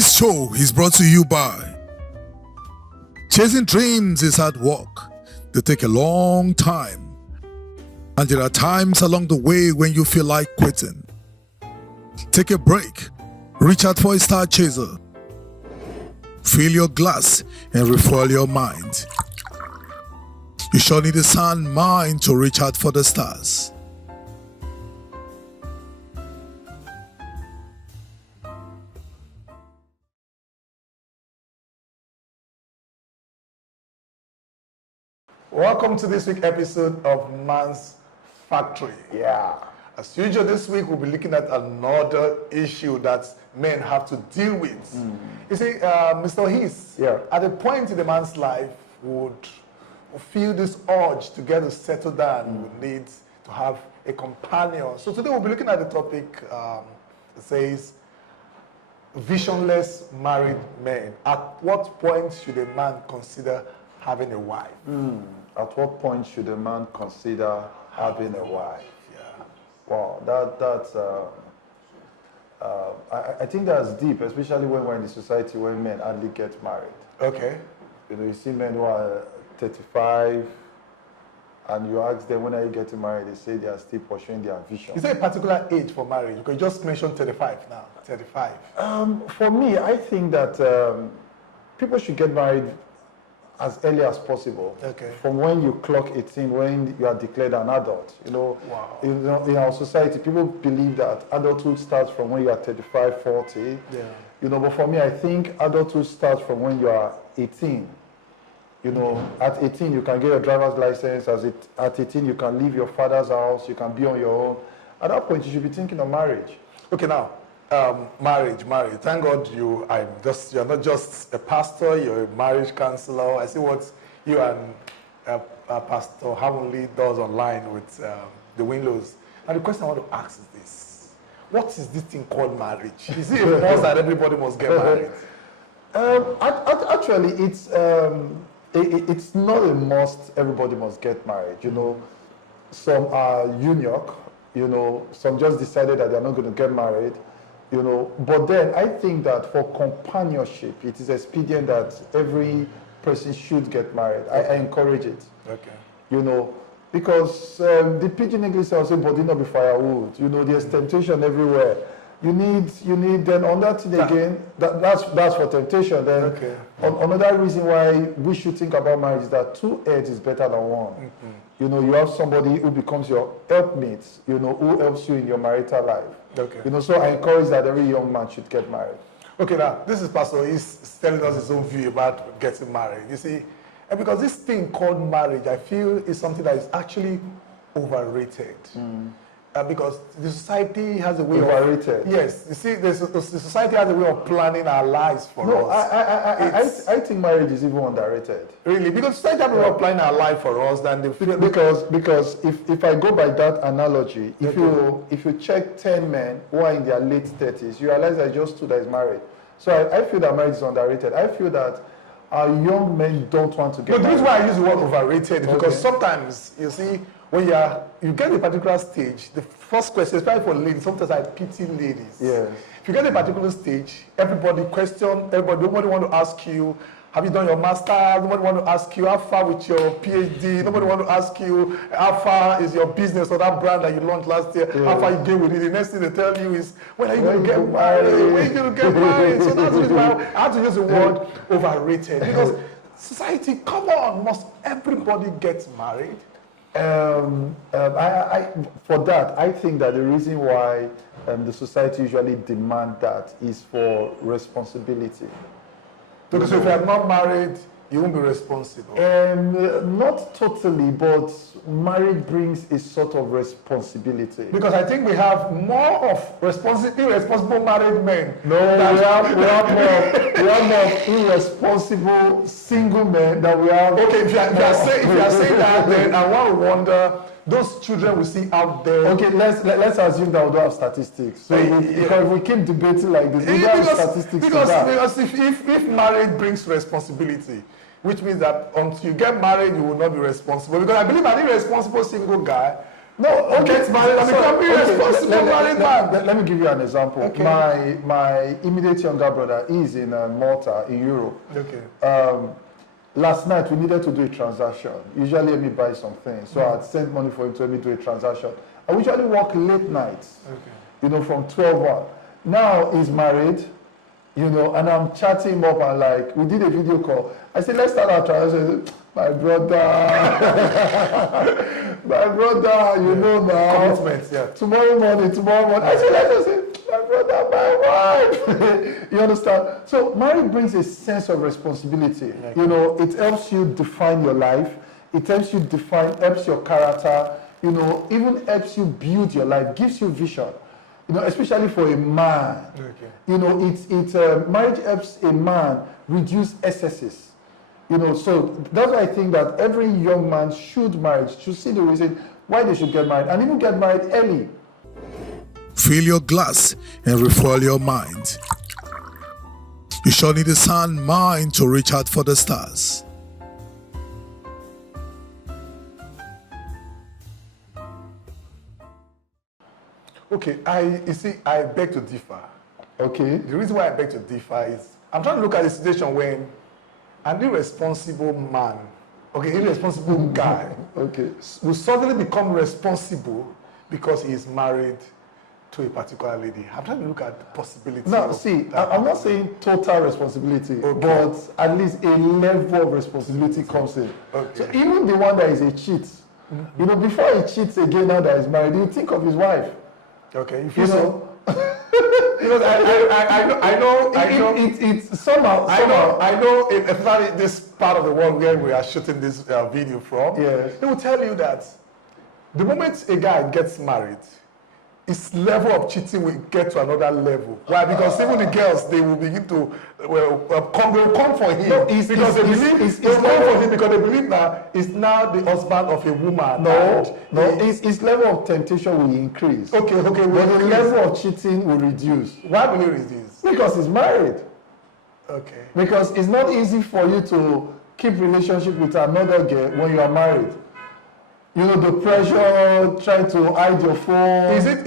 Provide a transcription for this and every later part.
This show is brought to you by chasing dreams is hard work. They take a long time. And there are times along the way when you feel like quitting. Take a break. Reach out for a star chaser. Fill your glass and refuel your mind. You sure need a sound mind to reach out for the stars. Welcome to this week's episode of Man's Factory. Yeah. As usual, this week we'll be looking at another issue that men have to deal with. You see, Mr. Heath, at a point in a man's life would feel this urge to get to settle down, would need to have a companion. So today we'll be looking at the topic that says, visionless married men. At what point should a man consider having a wife? At what point should a man consider having a wife? Yeah. Wow, I think that's deep, especially when we're in the society where men hardly get married. Okay. You know, you see men who are 35, and you ask them, when are you getting married? They say they are still pursuing their vision. Is there a particular age for marriage? You could just mention 35 now, 35. For me, I think that people should get married as early as possible. Okay. From when you clock 18, when you are declared an adult. You know, Wow. in our society, people believe that adulthood starts from when you are 35, 40. Yeah. You know, but for me, I think adulthood starts from when you are 18. You know, at 18, you can get your driver's license. At 18, you can leave your father's house. You can be on your own. At that point, you should be thinking of marriage. Okay, now, marriage. Thank God you're not just a pastor, you're a marriage counselor. I see what you and Pastor Heavenly does online with the Winlows. And the question I want to ask is this. What is this thing called marriage? Is it a must that everybody must get married? Actually, it's not a must everybody must get married. You know, some are unique. You know, some just decided that they're not going to get married. You know, but then I think that for companionship, it is expedient that every person should get married. I encourage it. Okay. You know, because the pidgin English also body not be firewood. You know, there's temptation everywhere. You need then on that thing again, that's for temptation. Then Okay. Another reason why we should think about marriage is that 2 heads is better than one. You know, you have somebody who becomes your helpmate, you know, who helps you in your marital life. Okay. You know, so I encourage that every young man should get married. Okay, now, this is Pastor. He's telling us his own view about getting married. You see, and because this thing called marriage, I feel is something that is actually overrated. Because the society has a way Overrated. Yes, you see, the society has a way of planning our lives for us. I think marriage is even underrated. Really, because society has a way of planning our life for us than the Because if I go by that analogy, if you check 10 men who are in their late 30s, you realize that just 2 that is married. So I feel that marriage is underrated. I feel that our young men don't want to get married. But the reason why I use the word overrated is because sometimes, you see, when you get a particular stage, the first question, especially for ladies, sometimes I pity ladies. Yes. If you get a particular stage, nobody want to ask you, have you done your master's? Nobody want to ask you, how far with your PhD? Nobody want to ask you, how far is your business or that brand that you launched last year? How far you get with it? The next thing they tell you is, when are you going to get married? When are you going to get married? So that's the reason why I have to use the word overrated. Because society, come on, must everybody get married? For that, I think that the reason why the society usually demand that is for responsibility. Because if you are not married, you won't be responsible. Not totally, but marriage brings a sort of responsibility. Because I think we have more of irresponsible married men. No, we have more irresponsible single men than we have. Okay, if you are saying that, then I want to wonder, those children we see out there. Okay, let's assume that we don't have statistics. So because we keep debating like this, we don't have statistics for that. Because if marriage brings responsibility, which means that until you get married, you will not be responsible. Because I believe an irresponsible single guy No, okay. Gets married and become irresponsible married man. Let me give you an example. Okay. My immediate younger brother is in Malta, in Europe. Okay. Last night we needed to do a transaction. Usually let me buy something, so I'd send money for him to let me do a transaction. I usually work late nights, from 12 on. Now he's married, and I'm chatting him up and like, we did a video call. I said, let's start our transaction. My brother, now. Commitments, yeah. Tomorrow morning. I said, let's say, my brother, my wife. You understand? So marriage brings a sense of responsibility. It helps you define your life. It helps you helps your character. Even helps you build your life, gives you vision. Especially for a man. Marriage helps a man reduce excesses. So that's why I think that every young man should see the reason why they should get married, and even get married early. Fill your glass and refuel your mind. You shall need a sound mind to reach out for the stars. Okay, I beg to differ. Okay. The reason why I beg to differ is I'm trying to look at the situation when an irresponsible man, irresponsible guy, will suddenly become responsible because he is married to a particular lady. I'm trying to look at the possibility. Now, see, I'm not saying total responsibility, but at least a level of responsibility comes in. Okay. So even the one that is a cheat, before he cheats again now that he's married, you think of his wife. Okay, you feel so? Because I know. It's somehow. I know. Especially this part of the world where we are shooting this video from. Yes. They will tell you that the moment a guy gets married, his level of cheating will get to another level. Why? Because even the girls, they will begin to come for him. No, because they believe they come for him because they believe that he's now the husband of a woman. His level of temptation will increase. Okay, but the level of cheating will reduce. Why will it reduce? Because he's married. Okay. Because it's not easy for you to keep relationship with another girl when you are married. The pressure, trying to hide your phone. Is it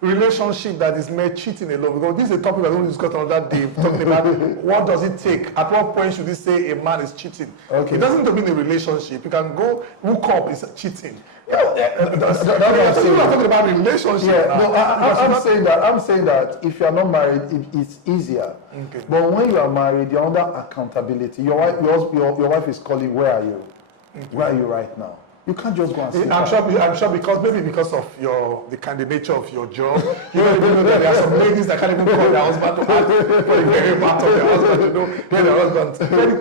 relationship that is made cheating alone? Because this is a topic we're going to discuss another day, talking about what does it take? At what point should you say a man is cheating? Okay. It doesn't mean a relationship. You can go hook up is cheating. That's what I'm saying. We're talking about relationship. Yeah, no, I'm saying that if you are not married, it's easier. Okay. But when you are married, you're under accountability. Your wife is calling, where are you? Where are you right now? You can't just go and sit I'm sure because of the kind of nature of your job, you don't even know that there are some ladies that can't even call their husband to ask for the very part of their husband to know where their husband.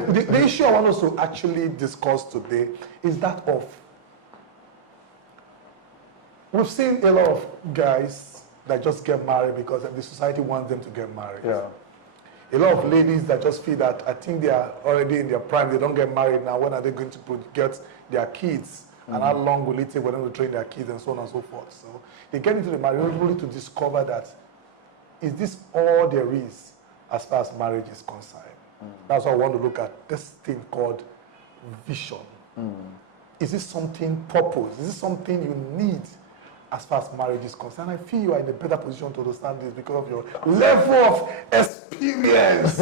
But the issue I want us to actually discuss today is that of we've seen a lot of guys that just get married because the society wants them to get married. Yeah. A lot of ladies that just feel that I think they are already in their prime, they don't get married now, when are they going to get their kids? And how long will it take for them to train their kids and so on and so forth? So they get into the marriage only to discover that is this all there is as far as marriage is concerned? That's why I want to look at this thing called vision. Is this something purpose? Is this something you need as far as marriage is concerned? I feel you are in a better position to understand this because of your level of experience.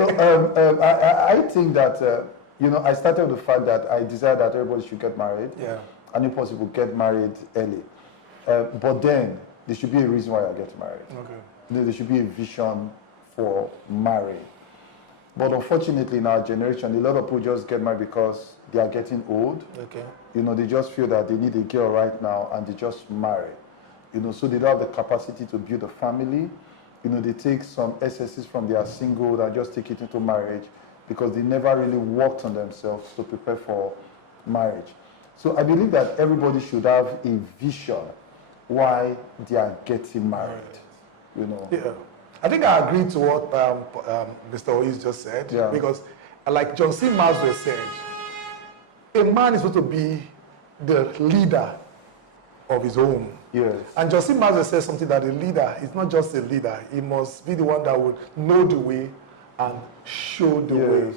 I think that, I started with the fact that I desire that everybody should get married. Yeah. And if possible, get married early. But then, there should be a reason why I get married. Okay. There should be a vision for marriage. But unfortunately, in our generation, a lot of people just get married because they are getting old. Okay. They just feel that they need a girl right now and they just marry. So they don't have the capacity to build a family. They take some excesses from their single and just take it into marriage because they never really worked on themselves to prepare for marriage. So I believe that everybody should have a vision why they are getting married. Yeah. I think I agree to what Mr. Ois just said. Yeah. Because like John C. Maxwell said, a man is supposed to be the leader of his home. Yes. And John C. Maxwell says something that a leader is not just a leader. He must be the one that would know the way and show the way.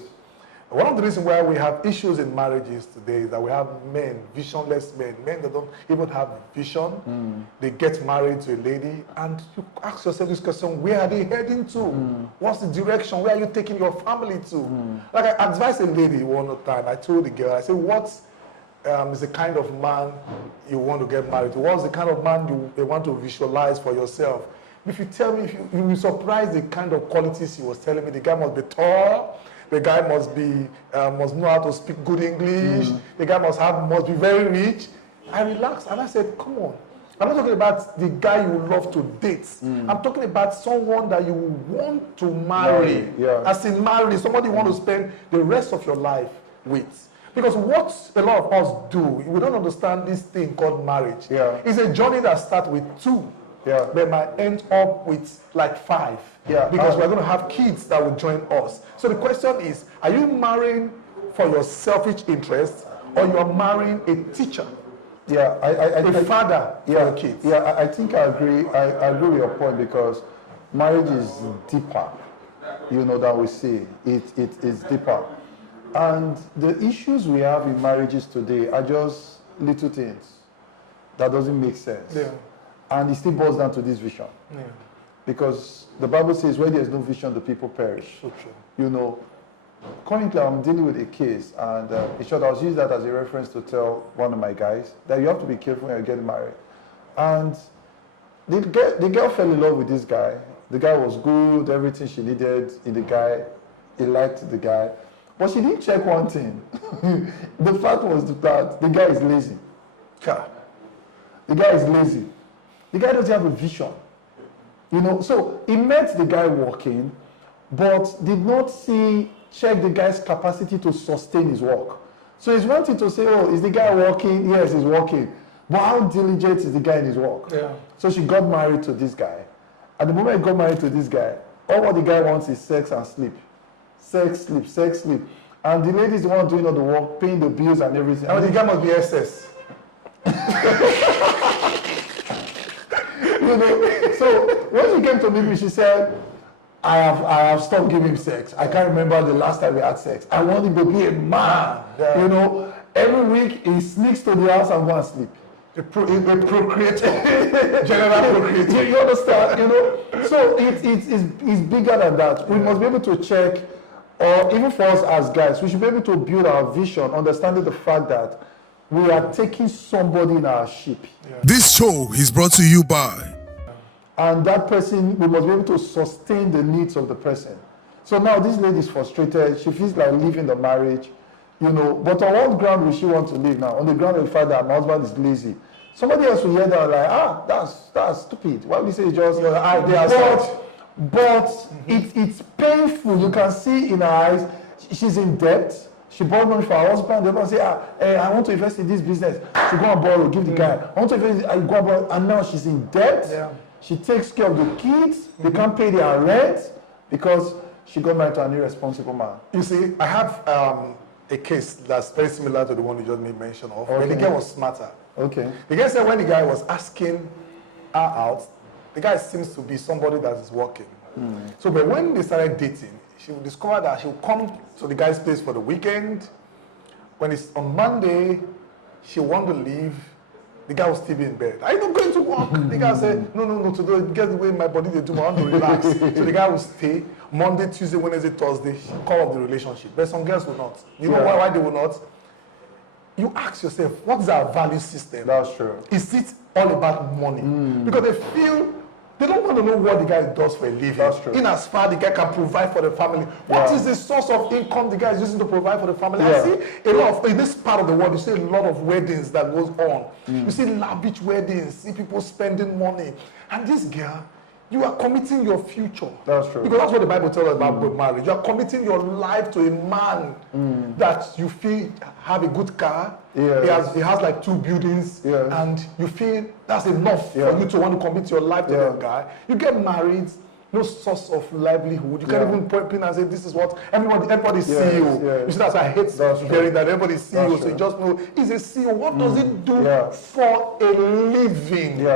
One of the reasons why we have issues in marriages today is that we have men, visionless men that don't even have vision. They get married to a lady, and you ask yourself this question: where are they heading to? What's the direction? Where are you taking your family to? Like I advised a lady one time. I told the girl, I said, what is the kind of man you want to get married to? What's the kind of man you want to visualize for yourself? If you tell me, you'll be surprised the kind of qualities she was telling me. The guy must be tall. The guy must know how to speak good English. The guy must be very rich. I relaxed and I said, come on. I'm not talking about the guy you love to date. I'm talking about someone that you want to marry. As in marry, somebody you want to spend the rest of your life with. Because what a lot of us do, we don't understand this thing called marriage. It's a journey that starts with 2. But might end up with like 5. Because we're going to have kids that will join us. So the question is, are you marrying for your selfish interest, or you're marrying a teacher? A father for your kids? I think I agree. I agree with your point, because marriage is deeper, than we see. It's deeper. And the issues we have in marriages today are just little things that doesn't make sense. And it still boils down to this vision. Because the Bible says, where there's no vision, the people perish. So true. Currently I'm dealing with a case, and in short, I was using that as a reference to tell one of my guys that you have to be careful when you're getting married. And the girl fell in love with this guy. The guy was good, everything she needed in the guy. He liked the guy. But she didn't check one thing. The fact was that the guy is lazy. The guy is lazy. The guy doesn't have a vision. So he met the guy working, but did not check the guy's capacity to sustain his work. So he's wanting to say, oh, is the guy working? Yes, he's working. But how diligent is the guy in his work? So she got married to this guy. At the moment he got married to this guy, all what the guy wants is sex and sleep. Sex, sleep, sex, sleep. And the lady is the one doing all the work, paying the bills and everything. And the guy must be SS. So when she came to meet me, she said, I have stopped giving sex. I can't remember the last time we had sex. I want him to be a man. Every week he sneaks to the house and go and sleep. The procreator. General procreator. You understand? So it's bigger than that. We must be able to check, or even for us as guys, we should be able to build our vision, understanding the fact that we are taking somebody in our ship. This show is brought to you by. And that person, we must be able to sustain the needs of the person. So now this lady is frustrated. She feels like leaving the marriage, But on what ground will she want to live now? On the ground of the fact that my husband is lazy. Somebody else will hear that like, that's stupid. Why would you say just your idea? But it's painful. You can see in her eyes, she's in debt. She borrowed money for her husband. They say, I want to invest in this business. She go and borrow, give the guy. I want to invest, I go and borrow. And now she's in debt. She takes care of the kids. They can't pay their rent because she got married to an irresponsible man. You see, I have a case that's very similar to the one you just made mention of. But the girl was smarter. The guy said when the guy was asking her out, the guy seems to be somebody that is working. So, but when they started dating, she would discover that she would come to the guy's place for the weekend. When it's on Monday, she wanted to leave. The guy was still in bed. Are you not going to work? The guy said, no, today, get the way my body they do, I want to relax. So the guy will stay. Monday, Tuesday, Wednesday, Thursday, she call up the relationship. But some girls will not. You know why they will not? You ask yourself, what's our value system? That's true. Is it all about money? Because they feel they don't want to know what the guy does for a living. That's true. In as far the guy can provide for the family. What is the source of income the guy is using to provide for the family? I see a lot of, in this part of the world, you see a lot of weddings that goes on. You see lavish weddings, see people spending money. And this girl, you are committing your future. That's true. Because that's what the Bible tells us about marriage. You are committing your life to a man that you feel have a good car. He has like 2 buildings, and you feel that's enough for you to want to commit your life to that guy. You get married, no source of livelihood. You can't even point and say this is what everybody see you. You see, that's why I hate hearing that everybody see you. So you just know he's a CEO. What does he do for a living?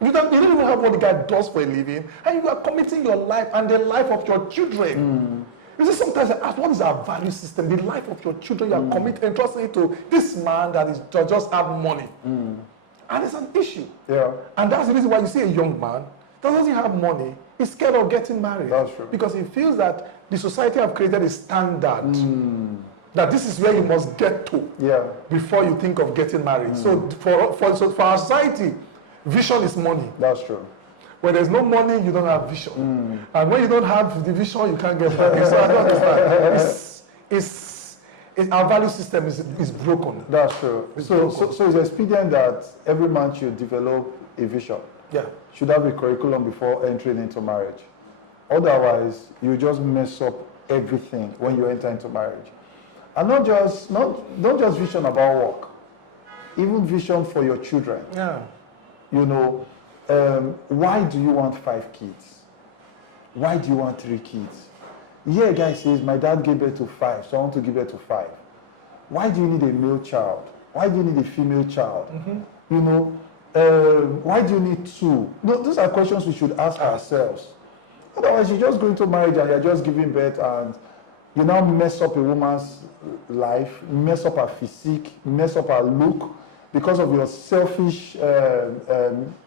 You don't even have what the guy does for a living, and you are committing your life and the life of your children. You see, sometimes I ask, what is our value system? The life of your children, you are committed, entrusting it to this man that is to just have money. And it's an issue. Yeah. And that's the reason why you see a young man that doesn't have money, is scared of getting married. That's true. Because he feels that the society have created a standard that this is where you must get to before you think of getting married. So for our society, vision is money. That's true. When there's no money, you don't have vision. And when you don't have the vision, you can't get married. So I don't understand. Our value system is broken. That's true. So it's expedient that every man should develop a vision. Yeah. Should have a curriculum before entering into marriage. Otherwise, you just mess up everything when you enter into marriage. And not just vision about work, even vision for your children. Yeah. You know, why do you want 5 kids? Why do you want 3 kids? Yeah, guy says, my dad gave birth to 5, so I want to give birth to 5. Why do you need a male child? Why do you need a female child? You know, why do you need 2? No, those are questions we should ask ourselves. Otherwise, you just go into marriage and you're just giving birth and you now mess up a woman's life, mess up her physique, mess up her look because of your selfish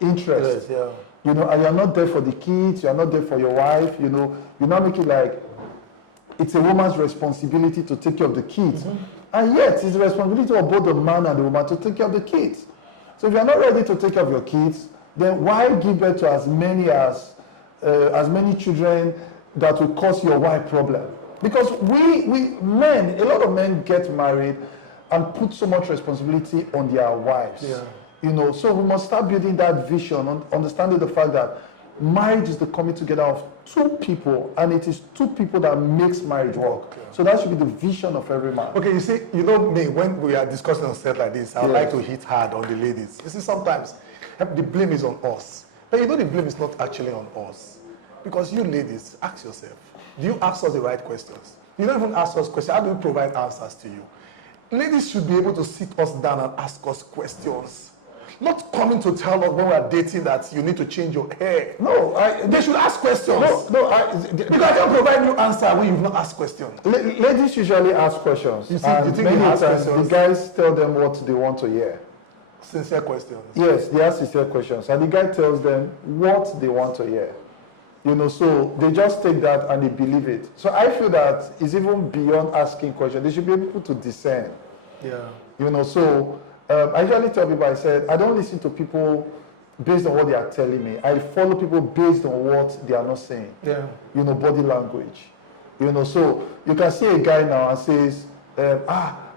interest. Yes, yeah. You know, and you're not there for the kids, you're not there for your wife, you know, you now make it like it's a woman's responsibility to take care of the kids. And yet, it's the responsibility of both the man and the woman to take care of the kids. So if you're not ready to take care of your kids, then why give birth to as many children that will cause your wife problem? Because we men, a lot of men get married and put so much responsibility on their wives. Yeah. You know, so we must start building that vision, understanding the fact that marriage is the coming together of 2 people, and it is 2 people that makes marriage work. Okay. So that should be the vision of every man. Okay, you see, you know me, when we are discussing on set like this, I would like to hit hard on the ladies. You see, sometimes the blame is on us. But you know the blame is not actually on us. Because you ladies, ask yourself, do you ask us the right questions? You don't even ask us questions. How do we provide answers to you? Ladies should be able to sit us down and ask us questions. Not coming to tell us when we are dating that you need to change your hair. No, they should ask questions. Because I don't provide you answer when you've not asked questions. Ladies usually ask questions. You see, and you think many they ask times questions? the guys tell them what they want to hear. Sincere questions. Yes, they ask sincere questions. And the guy tells them what they want to hear. You know, so they just take that and they believe it. So I feel that it's even beyond asking questions. They should be able to discern. Yeah. You know, so I usually tell people, I said, I don't listen to people based on what they are telling me. I follow people based on what they are not saying. Yeah. You know, body language. You know, so you can see a guy now and says,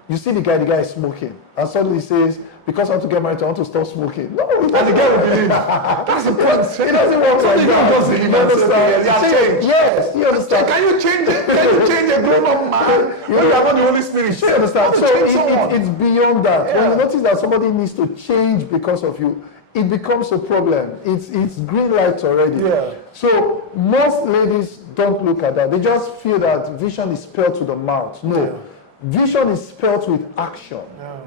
you see the guy is smoking. And suddenly he says, because I want to get married, I want to stop smoking. No, and the guy will believe. That's the point. It doesn't work like that. Just believe. You understand? Yes, you understand. Can you change it? Can you change a grown-up man? You are not the Holy Spirit. You understand? So it's beyond that. Yeah. When you notice that somebody needs to change because of you, it becomes a problem. It's green lights already. Yeah. So most ladies don't look at that. They just feel that vision is spelled to the mouth. No. Yeah. Vision is spelled with action. Yeah.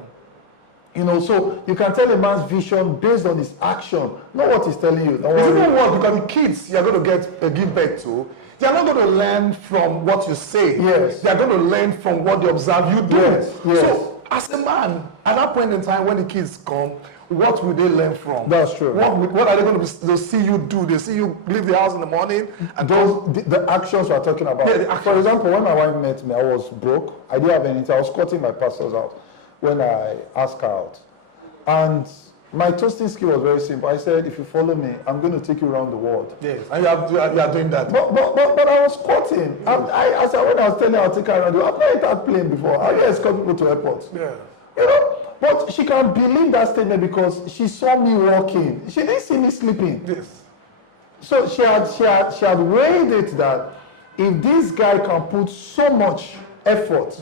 You know, so you can tell a man's vision based on his action, not what he's telling you. It's even worse because the kids you're going to give birth to, they are not going to learn from what you say. Yes. They are going to learn from what they observe you do. Yes. Yes. So, as a man, at that point in time when the kids come, what will they learn from? That's true. What are they going to they'll see you do? They see you leave the house in the morning and the actions we're talking about. Yeah, for example, when my wife met me, I was broke. I didn't have anything. I was cutting my pastor's out when I asked her out. And my toasting skill was very simple. I said, if you follow me, I'm going to take you around the world. Yes, and you are doing that. But I was quoting. When I was telling her I'll take her around the world, I've not hit that plane before. I just escort people to airports. Yeah. You know? But she can believe that statement because she saw me walking. She didn't see me sleeping. Yes. So she had weighed it that if this guy can put so much effort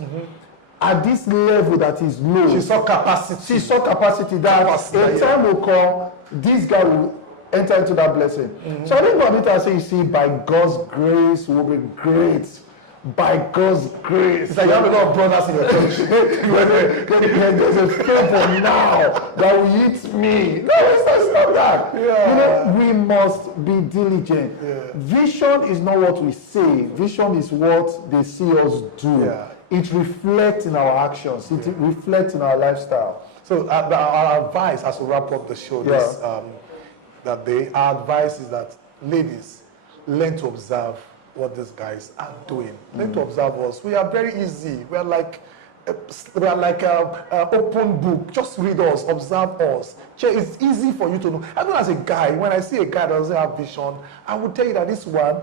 at this level that is low. She saw capacity. She saw capacity that a time will come, this guy will enter into that blessing. So I didn't go and meet her and say, you see, by God's grace will be great. by God's grace. It's like you have a lot of brothers in your church. There's a favor now that will hit me. No, it's not that. Yeah. You know, we must be diligent. Yeah. Vision is not what we say. Vision is what they see us do. Yeah. It reflects in our actions. It reflects in our lifestyle. So our advice, as we wrap up the show this that day, our advice is that ladies, learn to observe what these guys are doing. Learn to observe us. We are very easy. We are like a open book. Just read us, observe us. It's easy for you to know. Even as a guy, when I see a guy that doesn't have vision, I will tell you that this one,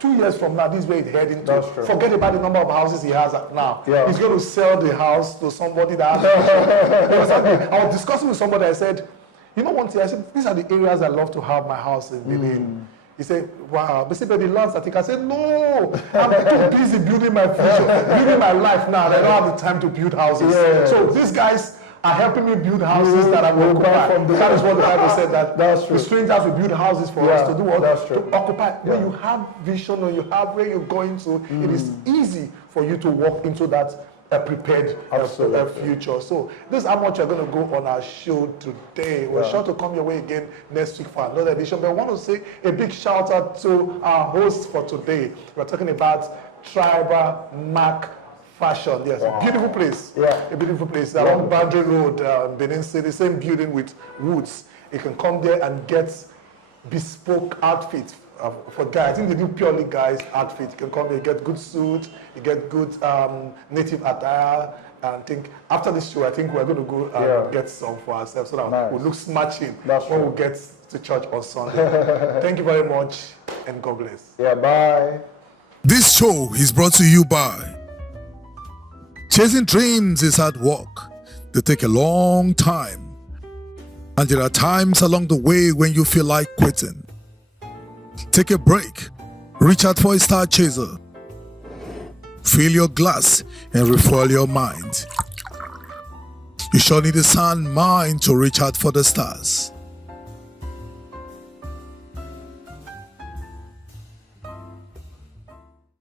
2 years from now, this is where he's heading to. That's true. Forget about the number of houses he has now. Yeah. He's going to sell the house to somebody that has vision. I was discussing with somebody, I said, you know one thing, I said, these are the areas I love to have my house in Benin. He said, wow, but see, but the land static. I said, no, I'm too busy building my future, building my life now. I don't have the time to build houses. Yes. So these guys are helping me build houses that I will occupy. That is what the Bible said, that That's true. the strangers will build houses for us to do what? That's true. To occupy. When you have vision or you have where you're going to, it is easy for you to walk into that prepared future. So this is how much you're going to go on our show today. We're sure to come your way again next week for another edition. But I want to say a big shout out to our host for today. We're talking about Tribal Mark Fashion. Yes, a beautiful place. Yeah. A beautiful place. Along Boundary Road, Benin City, same building with woods. You can come there and get bespoke outfits for guys. I think they do purely guys outfit. You can come here, you get good suit, you get good native attire. And I think after this show, I think we're going to go get some for ourselves so that we'll look smashing when we get to church on Sunday. Thank you very much and God bless. Yeah, bye. This show is brought to you by chasing dreams is hard work. They take a long time. And there are times along the way when you feel like quitting. Take a break. Reach out for a star chaser. Fill your glass and refuel your mind. You sure need a sound mind to reach out for the stars.